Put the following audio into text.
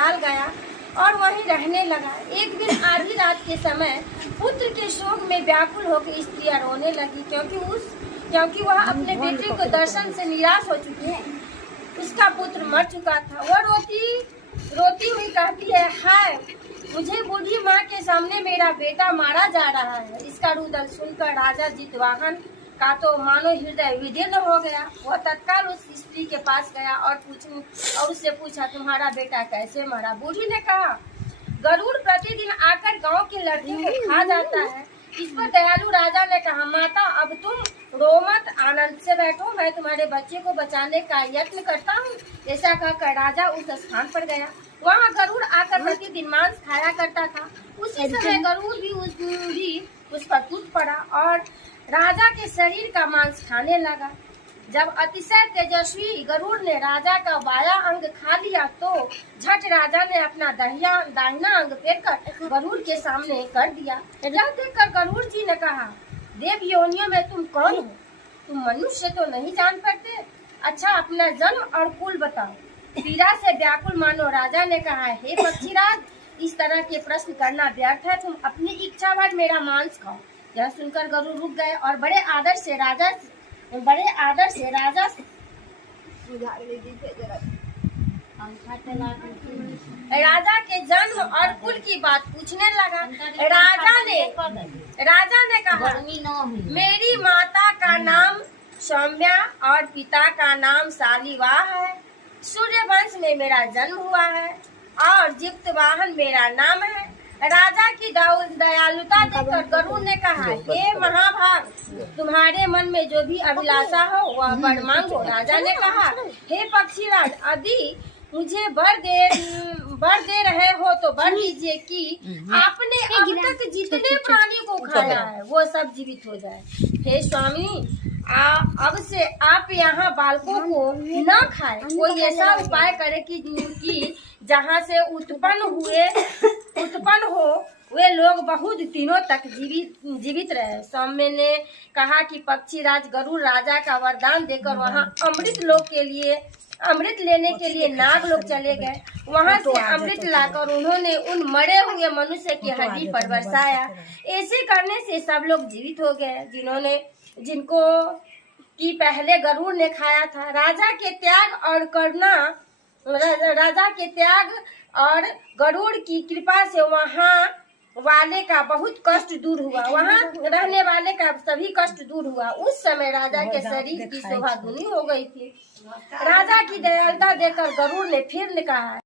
पाताल गया और वहीं रहने लगा। एक दिन आधी रात के समय पुत्र के शोक में व्याकुल होकर स्त्रियां रोने लगी, क्योंकि वह अपने बेटे को दर्शन से निराश हो चुकी है। उसका पुत्र मर चुका था। वह रोती हुई कहती है, हाय, मुझे बूढ़ी माँ के सामने मेरा बेटा मारा जा रहा है। इसका रुदन सुनकर राजा जितवाहन का तो मानो हृदय विदीर्ण हो गया। वह तत्काल उस स्त्री के पास गया और उससे पूछा, तुम्हारा बेटा कैसे मरा? बूढ़ी ने कहा, गरुड़ प्रतिदिन आकर गांव के लड़के को खा जाता है। इस पर दयालु राजा ने कहा, माता, अब तुम रो मत, आनंद से बैठो, मैं तुम्हारे बच्चे को बचाने का यत्न करता हूँ। ऐसा कहकर राजा उस स्थान पर गया। वहाँ गरुड़ आकर प्रतिदिन मांस खाया करता था। उसी समय गरुड़ भी उस पर टूट पड़ा और राजा के शरीर का मांस खाने लगा। जब अतिशय तेजस्वी गरुड़ ने राजा का बायां अंग खा लिया तो झट राजा ने अपना दाहिना अंग फेंककर गरुड़ के सामने कर दिया। यह देखकर गरुड़ जी ने कहा, देव योनियों में तुम कौन हो? तुम मनुष्य तो नहीं जान पाते। अच्छा, अपना जन्म और कुल बताओ। पीड़ा से व्याकुल मानो राजा ने कहा, हे पक्षीराज, इस तरह के प्रश्न करना व्यर्थ है। तुम अपनी इच्छा भर मेरा मांस खाओ। यह सुनकर गरुड़ रुक गए और बड़े आदर से राजा के जन्म और कुल की बात पूछने लगा। राजा ने कहा, मेरी माता का नाम सौम्या और पिता का नाम शालिवाह है। सूर्य वंश में मेरा जन्म हुआ है और जितवाहन मेरा नाम है। राजा की दयालुता देखकर गरुड़ ने कहा, हे महाभाग, तुम्हारे मन में जो भी अभिलाषा हो वह वर मांगो। राजा ने कहा, हे पक्षीराज, यदि मुझे वर दे रहे हो तो वर दीजिए कि आपने अब तक जितने प्राणी को खाया है वो सब जीवित हो जाए। हे स्वामी, अब से आप यहाँ बालकों को न खाए। कोई ऐसा उपाय करे कि जहाँ से उत्पन्न हो वे लोग बहुत दिनों तक जीवित रहे। सौम्य ने कहा कि पक्षीराज, गरुड़ राजा का वरदान देकर वहाँ अमृत लेने के लिए नाग लोग चले गए। वहाँ से अमृत लाकर उन्होंने उन मरे हुए मनुष्य की हड्डी पर बरसाया। ऐसे करने से सब लोग जीवित हो गए जिनको कि पहले गरुड़ ने खाया था। राजा के त्याग और गरुड़ की कृपा से वहाँ वाले का बहुत कष्ट दूर हुआ। वहाँ रहने वाले का सभी कष्ट दूर हुआ। उस समय राजा के शरीर की शोभा धुनी हो गई थी। राजा की दयालुता देखकर गरुड़ ने फिर कहा,